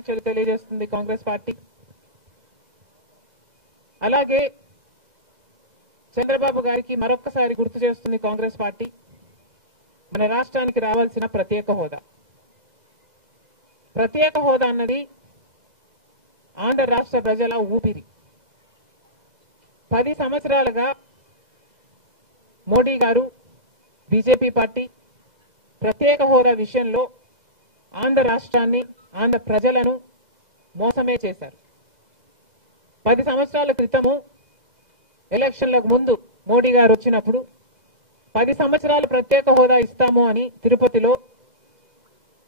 శుభాకాంక్షలు తెలియజేస్తుంది కాంగ్రెస్ పార్టీ. అలాగే చంద్రబాబు గారికి మరొక్కసారి గుర్తు చేస్తుంది కాంగ్రెస్ పార్టీ మన రాష్ట్రానికి రావాల్సిన ప్రత్యేక హోదా. ప్రత్యేక హోదా అన్నది ఆంధ్ర రాష్ట్ర ప్రజల ఊపిరి. 10 సంవత్సరాలుగా మోడీ గారు బీజేపీ పార్టీ ప్రత్యేక హోదా విషయంలో ఆంధ్ర రాష్ట్రాన్ని ఆంధ్ర ప్రజలను మోసమే చేశారు. 10 సంవత్సరాల క్రితము ఎలక్షన్లకు ముందు మోడీ గారు వచ్చినప్పుడు 10 సంవత్సరాలు ప్రత్యేక హోదా ఇస్తాము అని తిరుపతిలో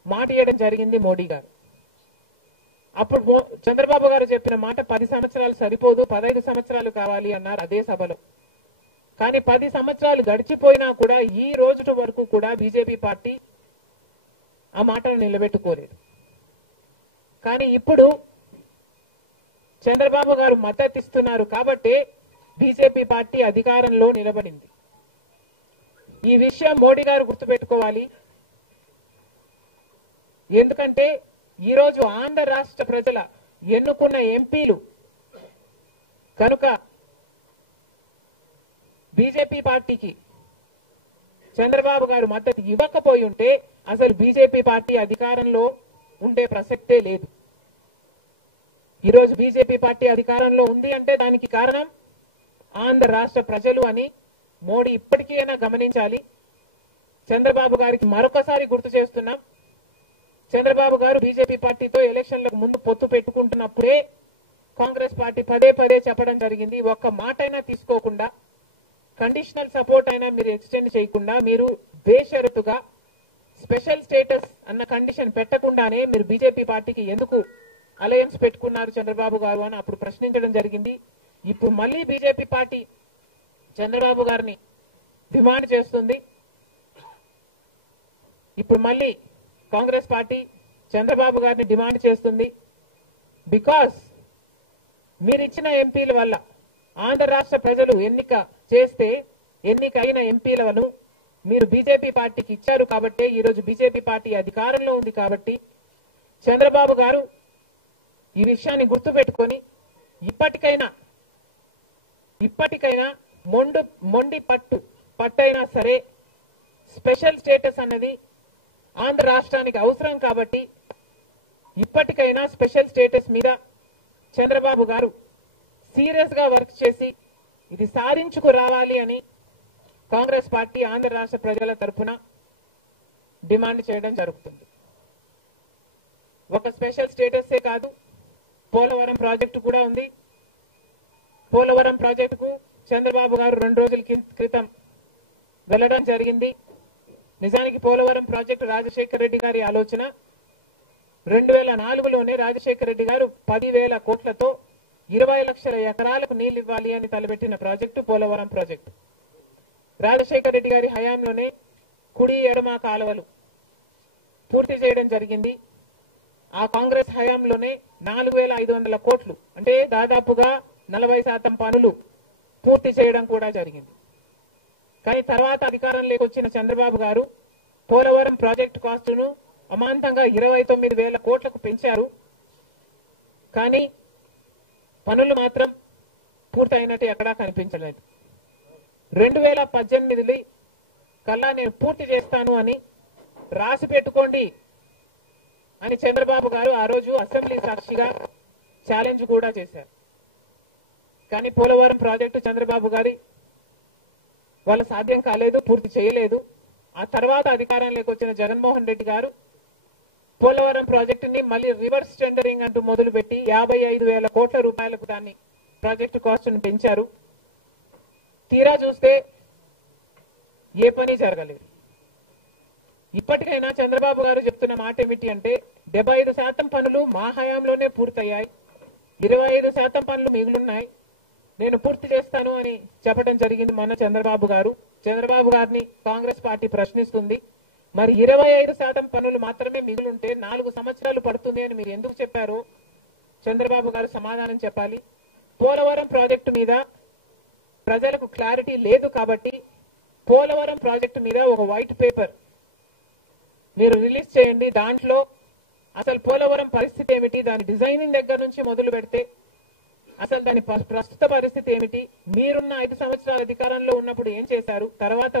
మాట ఇవ్వడం జరిగింది మోడీ గారు. అప్పుడు చంద్రబాబు గారు చెప్పిన మాట 10 సంవత్సరాలు సరిపోదు, 15 సంవత్సరాలు కావాలి అన్నారు అదే సభలో. కానీ 10 సంవత్సరాలు గడిచిపోయినా కూడా ఈ రోజు వరకు కూడా బీజేపీ పార్టీ ఆ మాటను నిలబెట్టుకోలేదు. కానీ ఇప్పుడు చంద్రబాబు గారు మద్దతు ఇస్తున్నారు కాబట్టి బీజేపీ పార్టీ అధికారంలో నిలబడింది. ఈ విషయం మోడీ గారు గుర్తుపెట్టుకోవాలి. ఎందుకంటే ఈరోజు ఆంధ్ర రాష్ట్ర ప్రజల ఎన్నుకున్న ఎంపీలు కనుక బీజేపీ పార్టీకి చంద్రబాబు గారు మద్దతు ఇవ్వకపోయి ఉంటే అసలు బీజేపీ పార్టీ అధికారంలో ఉండే ప్రసక్తే లేదు. ఈరోజు బీజేపీ పార్టీ అధికారంలో ఉంది అంటే దానికి కారణం ఆంధ్ర రాష్ట్ర ప్రజలు అని మోడీ ఇప్పటికైనా గమనించాలి. చంద్రబాబు గారికి మరొకసారి గుర్తు చేస్తున్నాం. చంద్రబాబు గారు బీజేపీ పార్టీతో ఎలక్షన్లకు ముందు పొత్తు పెట్టుకుంటున్నప్పుడే కాంగ్రెస్ పార్టీ పదే పదే చెప్పడం జరిగింది. ఒక్క మాట అయినా తీసుకోకుండా, కండిషనల్ సపోర్ట్ అయినా మీరు ఎక్స్టెండ్ చేయకుండా, మీరు బేషరతుగా స్పెషల్ స్టేటస్ అన్న కండిషన్ పెట్టకుండానే మీరు బీజేపీ పార్టీకి ఎందుకు అలయన్స్ పెట్టుకున్నారు చంద్రబాబు గారు అని అప్పుడు ప్రశ్నించడం జరిగింది. ఇప్పుడు మళ్ళీ బీజేపీ పార్టీ చంద్రబాబు గారిని డిమాండ్ చేస్తుంది. ఇప్పుడు మళ్ళీ కాంగ్రెస్ పార్టీ చంద్రబాబు గారిని డిమాండ్ చేస్తుంది. బికాస్ మీరిచ్చిన ఎంపీల వల్ల ఆంధ్ర రాష్ట్ర ప్రజలు ఎన్నికైన ఎంపీలను మీరు బీజేపీ పార్టీకి ఇచ్చారు కాబట్టి ఈరోజు బీజేపీ పార్టీ అధికారంలో ఉంది కాబట్టి చంద్రబాబు గారు ఈ విషయాన్ని గుర్తుపెట్టుకొని ఇప్పటికైనా మొండి పట్టైనా సరే స్పెషల్ స్టేటస్ అన్నది ఆంధ్ర రాష్ట్రానికి అవసరం కాబట్టి ఇప్పటికైనా స్పెషల్ స్టేటస్ మీద చంద్రబాబు గారు సీరియస్ గా వర్క్ చేసి ఇది సాధించుకు రావాలి అని కాంగ్రెస్ పార్టీ ఆంధ్ర రాష్ట్ర ప్రజల తరఫున డిమాండ్ చేయడం జరుగుతుంది. ఒక స్పెషల్ స్టేటసే కాదు, పోలవరం ప్రాజెక్టు కూడా ఉంది. పోలవరం ప్రాజెక్టుకు చంద్రబాబు గారు 2 రోజుల క్రితం వెళ్లడం జరిగింది. నిజానికి పోలవరం ప్రాజెక్టు రాజశేఖర రెడ్డి గారి ఆలోచన. 2004లోనే రాజశేఖర రెడ్డి గారు 10,000 కోట్లతో 20 లక్షల ఎకరాలకు నీళ్లు ఇవ్వాలి అని తలపెట్టిన ప్రాజెక్టు పోలవరం ప్రాజెక్టు. రాజశేఖర రెడ్డి గారి హయాంలోనే కుడి ఎడమ కాలువలు పూర్తి చేయడం జరిగింది. ఆ కాంగ్రెస్ హయాంలోనే 4,500 కోట్లు అంటే దాదాపుగా 40% పనులు పూర్తి చేయడం కూడా జరిగింది. కానీ తర్వాత అధికారంలోకి వచ్చిన చంద్రబాబు గారు పోలవరం ప్రాజెక్టు కాస్టును అమాంతంగా 29,000 కోట్లకు పెంచారు. కానీ పనులు మాత్రం పూర్తయినట్టు ఎక్కడా కనిపించలేదు. 2018 కల్లా నేను పూర్తి చేస్తాను అని రాసి పెట్టుకోండి అని చంద్రబాబు గారు ఆ రోజు అసెంబ్లీ సాక్షిగా ఛాలెంజ్ కూడా చేశారు. కానీ పోలవరం ప్రాజెక్టు చంద్రబాబు గారి వాళ్ళ సాధ్యం కాలేదు, పూర్తి చేయలేదు. ఆ తర్వాత అధికారంలోకి వచ్చిన జగన్మోహన్ రెడ్డి గారు పోలవరం ప్రాజెక్టుని మళ్ళీ రివర్స్ టెండరింగ్ అంటూ మొదలుపెట్టి 55,000 కోట్ల రూపాయలకు దాన్ని ప్రాజెక్టు కాస్ట్ను పెంచారు. తీరా చూస్తే ఏ పని జరగలేదు. ఇప్పటికైనా చంద్రబాబు గారు చెప్తున్న మాట ఏమిటి అంటే 75% పనులు మా హయాంలోనే పూర్తయ్యాయి, 25% పనులు మిగులున్నాయి, నేను పూర్తి చేస్తాను అని చెప్పడం జరిగింది మొన్న చంద్రబాబు గారు. చంద్రబాబు గారిని కాంగ్రెస్ పార్టీ ప్రశ్నిస్తుంది. మరి 25% పనులు మాత్రమే మిగులుంటే 4 సంవత్సరాలు పడుతుంది అని మీరు ఎందుకు చెప్పారో చంద్రబాబు గారు సమాధానం చెప్పాలి. పోలవరం ప్రాజెక్టు మీద ప్రజలకు క్లారిటీ లేదు కాబట్టి పోలవరం ప్రాజెక్టు మీద ఒక వైట్ పేపర్ మీరు రిలీజ్ చేయండి. దాంట్లో అసలు పోలవరం పరిస్థితి ఏమిటి, దాని డిజైనింగ్ దగ్గర నుంచి మొదలు పెడితే అసలు దాని ప్రస్తుత పరిస్థితి ఏమిటి, మీరున్న 5 సంవత్సరాల అధికారంలో ఉన్నప్పుడు ఏం చేశారు, తర్వాత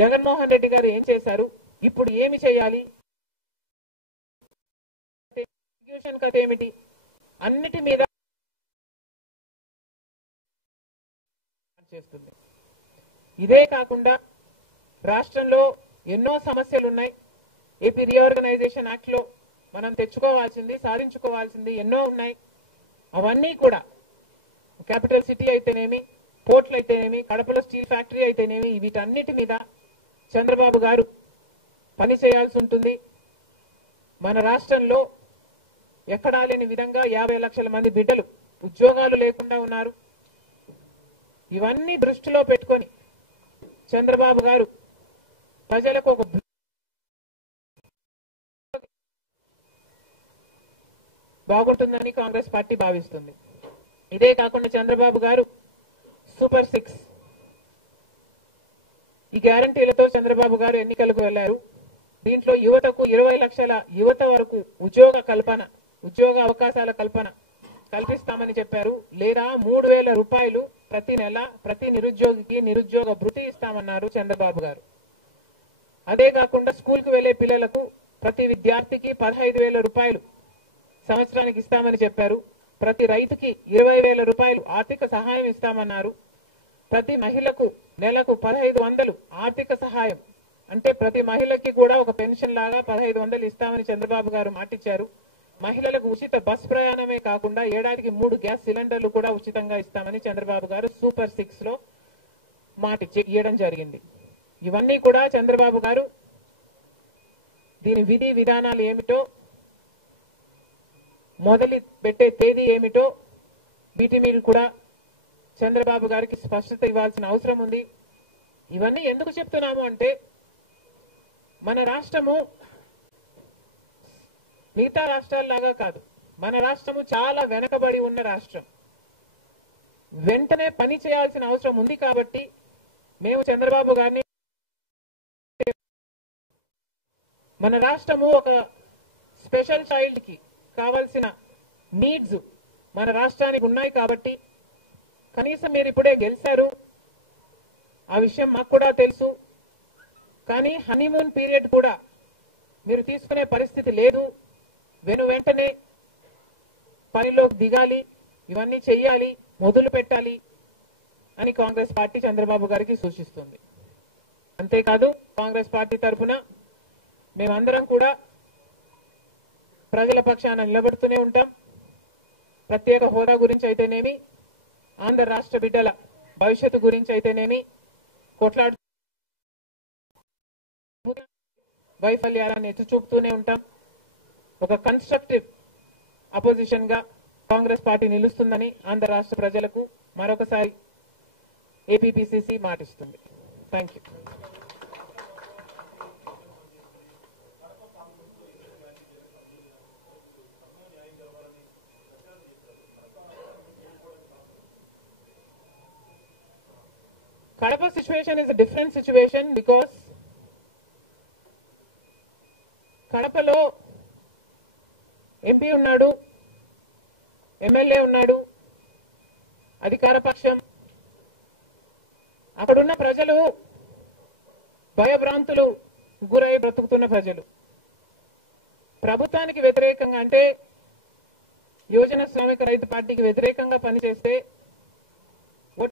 జగన్మోహన్ రెడ్డి గారు ఏం చేశారు, ఇప్పుడు ఏమి చేయాలి, ఎగ్జిక్యూషన్ కథ ఏమిటి, అన్నిటి మీద చేస్తుంది. ఇదే కాకుండా రాష్ట్రంలో ఎన్నో సమస్యలు ఉన్నాయి. ఏపీ రీఆర్గనైజేషన్ యాక్ట్ లో మనం తెచ్చుకోవాల్సింది, సాధించుకోవాల్సింది ఎన్నో ఉన్నాయి. అవన్నీ కూడా క్యాపిటల్ సిటీ అయితేనేమి, పోర్ట్లు అయితేనేమి, కడపలో స్టీల్ ఫ్యాక్టరీ అయితేనేమి, వీటన్నిటి మీద చంద్రబాబు గారు పని చేయాల్సి ఉంటుంది. మన రాష్ట్రంలో ఎక్కడా లేని విధంగా 50 లక్షల మంది బిడ్డలు ఉద్యోగాలు లేకుండా ఉన్నారు. ఇవన్నీ దృష్టిలో పెట్టుకొని చంద్రబాబు గారు ప్రజలకు ఒక బాగుంటుందని కాంగ్రెస్ పార్టీ భావిస్తుంది. ఇదే కాకుండా చంద్రబాబు గారు సూపర్ 6 ఈ గ్యారంటీలతో చంద్రబాబు గారు ఎన్నికలకు వెళ్లారు. దీంట్లో యువతకు 20 లక్షల యువత వరకు ఉద్యోగ అవకాశాల కల్పన కల్పిస్తామని చెప్పారు. లేదా 3,000 రూపాయలు ప్రతి నెల ప్రతి నిరుద్యోగికి నిరుద్యోగ భృతి ఇస్తామన్నారు చంద్రబాబు గారు. అదే కాకుండా స్కూల్ కు వెళ్లే పిల్లలకు ప్రతి విద్యార్థికి 15,000 రూపాయలు సంవత్సరానికి ఇస్తామని చెప్పారు. ప్రతి రైతుకి 20,000 రూపాయలు ఆర్థిక సహాయం ఇస్తామన్నారు. ప్రతి మహిళకు నెలకు 1,500 ఆర్థిక సహాయం, అంటే ప్రతి మహిళకి కూడా ఒక పెన్షన్ లాగా 1,500 ఇస్తామని చంద్రబాబు గారు మాటిచ్చారు. మహిళలకు ఉచిత బస్ ప్రయాణమే కాకుండా ఏడాదికి 3 గ్యాస్ సిలిండర్లు కూడా ఉచితంగా ఇస్తామని చంద్రబాబు గారు సూపర్ 6 లో ఇవ్వడం జరిగింది. ఇవన్నీ కూడా చంద్రబాబు గారు దీని విధి విధానాలు ఏమిటో, మొదలు పెట్టే తేదీ ఏమిటో వీటి మీద కూడా చంద్రబాబు గారికి స్పష్టత ఇవ్వాల్సిన అవసరం ఉంది. ఇవన్నీ ఎందుకు చెప్తున్నాము అంటే మన రాష్ట్రము మిగతా రాష్ట్రాల్లాగా కాదు. మన రాష్ట్రము చాలా వెనకబడి ఉన్న రాష్ట్రం. వెంటనే పని చేయాల్సిన అవసరం ఉంది కాబట్టి మేము చంద్రబాబు గారిని, మన రాష్ట్రము ఒక స్పెషల్ చైల్డ్ కి కావాల్సిన నీడ్స్ మన రాష్ట్రానికి ఉన్నాయి కాబట్టి కనీసం మీరు ఇప్పుడే గెలిచారు, ఆ విషయం మాకు కూడా తెలుసు. కానీ హనీమూన్ పీరియడ్ కూడా మీరు తీసుకునే పరిస్థితి లేదు. వెంటనే పనిలోకి దిగాలి, ఇవన్నీ చెయ్యాలి, మొదలు పెట్టాలి అని కాంగ్రెస్ పార్టీ చంద్రబాబు గారికి సూచిస్తుంది. అంతేకాదు కాంగ్రెస్ పార్టీ తరఫున మేమందరం కూడా ప్రజల పక్షాన నిలబడుతూనే ఉంటాం. ప్రత్యేక హోదా గురించి అయితేనేమి, ఆంధ్ర రాష్ట్ర బిడ్డల భవిష్యత్తు గురించి అయితేనేమి కొట్లాడు వైఫల్యాలను ఎత్తి చూపుతూనే ఉంటాం. ఒక కన్స్ట్రక్టివ్ అపోజిషన్ గా కాంగ్రెస్ పార్టీ నిలుస్తుందని ఆంధ్ర రాష్ట్ర ప్రజలకు మరొకసారి ఏపీపీసీసీ మాటిస్తుంది. Thank you. Kadapa situation is a different situation because కడపలో ఎంపీ ఉన్నాడు, ఎమ్మెల్యే ఉన్నాడు, అధికార పక్షం. అక్కడున్న ప్రజలు భయభ్రాంతులు గురై బ్రతుకుతున్న ప్రజలు. ప్రభుత్వానికి వ్యతిరేకంగా అంటే యువజన శ్రామిక రైతు పార్టీకి వ్యతిరేకంగా పనిచేస్తే